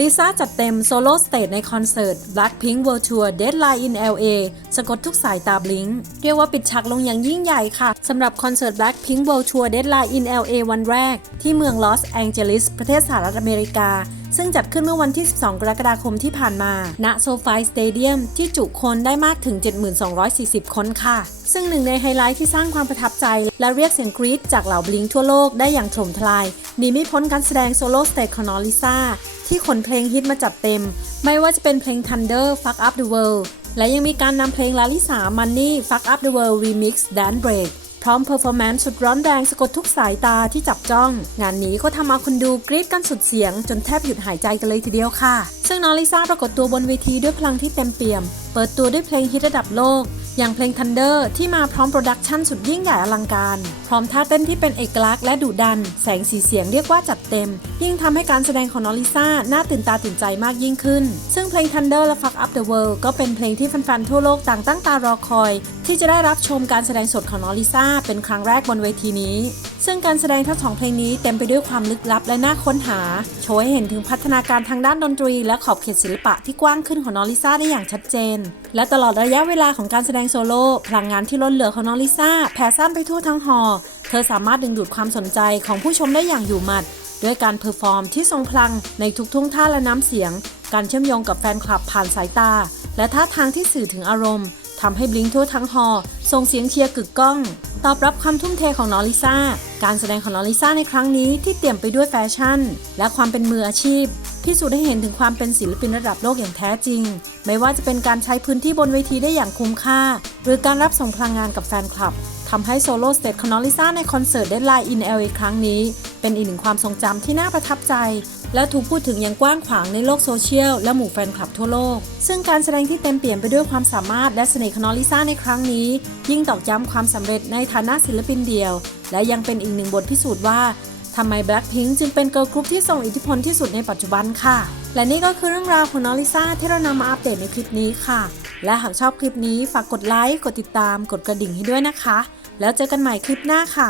ลิซ่าจัดเต็มโซโล่สเตจในคอนเสิร์ต Blackpink World Tour Deadline in LA สะกดทุกสายตาบลิงเรียกว่าปิดฉากลงอย่างยิ่งใหญ่ค่ะสำหรับคอนเสิร์ต Blackpink World Tour Deadline in LA วันแรก ที่เมืองลอสแองเจลิสประเทศสหรัฐอเมริกา ซึ่งจัดขึ้นเมื่อวันที่ 12 กรกฎาคมที่ผ่านมา ณ โซฟายสเตเดียมที่จุคนได้มากถึง 7240 คนค่ะ ซึ่งหนึ่งในไฮไลท์ที่สร้างความประทับใจ และเรียกเสียงกรี๊ดจากเหล่าบลิงทั่วโลกได้อย่างถล่มทลาย หนีไม่พ้นการแสดงโซโล่สเตจของนอริซ่าที่ขนเพลงฮิตมาจัดเต็ม ไม่ว่าจะเป็นเพลง Thunder Fuck Up the World และยังมีการนำเพลงลาลิสา Money Fuck Up the World Remix Dance Break พร้อมเพอร์ฟอร์แมนซ์สุดร้อนแรงสะกดทุกสายตาที่จับจ้อง งานนี้ก็ทำเอาคนดูกรี๊ดกันสุดเสียง จนแทบหยุดหายใจกันเลยทีเดียวค่ะ ซึ่งนอริซ่าปรากฏตัวบนเวทีด้วยพลังที่เต็มเปี่ยม เปิดตัวด้วยเพลงฮิตระดับโลก อย่างเพลง Thunder ที่มาพร้อมโปรดักชันสุดยิ่งใหญ่อลังการ พร้อมท่าเต้นที่เป็นเอกลักษณ์และดุดัน แสงสีเสียงเรียกว่าจัดเต็ม ยิ่งทำให้การแสดงของนอลิซ่าน่าตื่นตาตื่นใจมากยิ่งขึ้น ซึ่งเพลง Thunder และ Fuck Up the World ก็เป็นเพลงที่แฟนๆทั่วโลกต่างตั้งตารอคอย ที่จะได้รับชมการแสดงสดของนอลิซ่าเป็นครั้งแรกบนเวทีนี้ ซึ่งการแสดงทั้งสองเพลงนี้เต็มไปด้วยความลึกลับและน่าค้นหา โชว์ให้เห็นถึงพัฒนาการทางด้านดนตรี และขอบเขตศิลปะที่กว้างขึ้นของนอริซ่าได้อย่างชัดเจน และตลอดระยะเวลาของการแสดงโซโล่พลังงานที่ล้นเหลือของนอริซ่าแผ่ซ่านไปทั่วทั้งฮอลเธอสามารถดึงดูดความสนใจของผู้ชมได้อย่างอยู่หมัด ด้วยการเพอร์ฟอร์มที่ทรงพลังในทุกท่วงท่าและน้ำเสียง การเชื่อมโยงกับแฟนคลับผ่านสายตา และท่าทางที่สื่อถึงอารมณ์ ทำให้บลิงทั่วทั้งฮอลส่งเสียงเชียร์กึกก้อง ตอบรับความทุ่มเทของนอริซ่า การแสดงของนอริซ่าในครั้งนี้ที่เตี่ยมไปด้วยแฟชั่น และความเป็นมืออาชีพพิสูจน์ให้เห็นถึงความเป็นศิลปินระดับโลกอย่างแท้จริง ไม่ว่าจะเป็นการใช้พื้นที่บนเวทีได้อย่างคุ้มค่า หรือการรับส่งพลังงานกับแฟนคลับทำให้โซโล่สเตจของนอริซ่าในคอนเสิร์ต Deadline in LA ครั้งนี้ เป็นอีกหนึ่งความทรงจำที่น่าประทับใจ และถูกพูดถึงอย่างกว้างขวางในโลกโซเชียลและหมู่แฟนคลับทั่วโลก ซึ่งการแสดงที่เต็มเปี่ยมไปด้วยความสามารถและเสน่ห์ของนอริซ่าในครั้งนี้ ยิ่งตอกย้ำความสำเร็จในฐานะศิลปินเดี่ยว และยังเป็นอีกหนึ่งบทพิสูจน์ว่าทำไม Blackpink จึงเป็นเกิร์ลกรุ๊ปที่ทรงอิทธิพลที่สุดในปัจจุบันค่ะ และนี่ก็คือเรื่องราวของนอริซ่าที่เรานำมาอัปเดตในคลิปนี้ค่ะ และหากชอบคลิปนี้ฝากกดไลค์ กดติดตาม กดกระดิ่งให้ด้วยนะคะ แล้วเจอกันใหม่คลิปหน้าค่ะ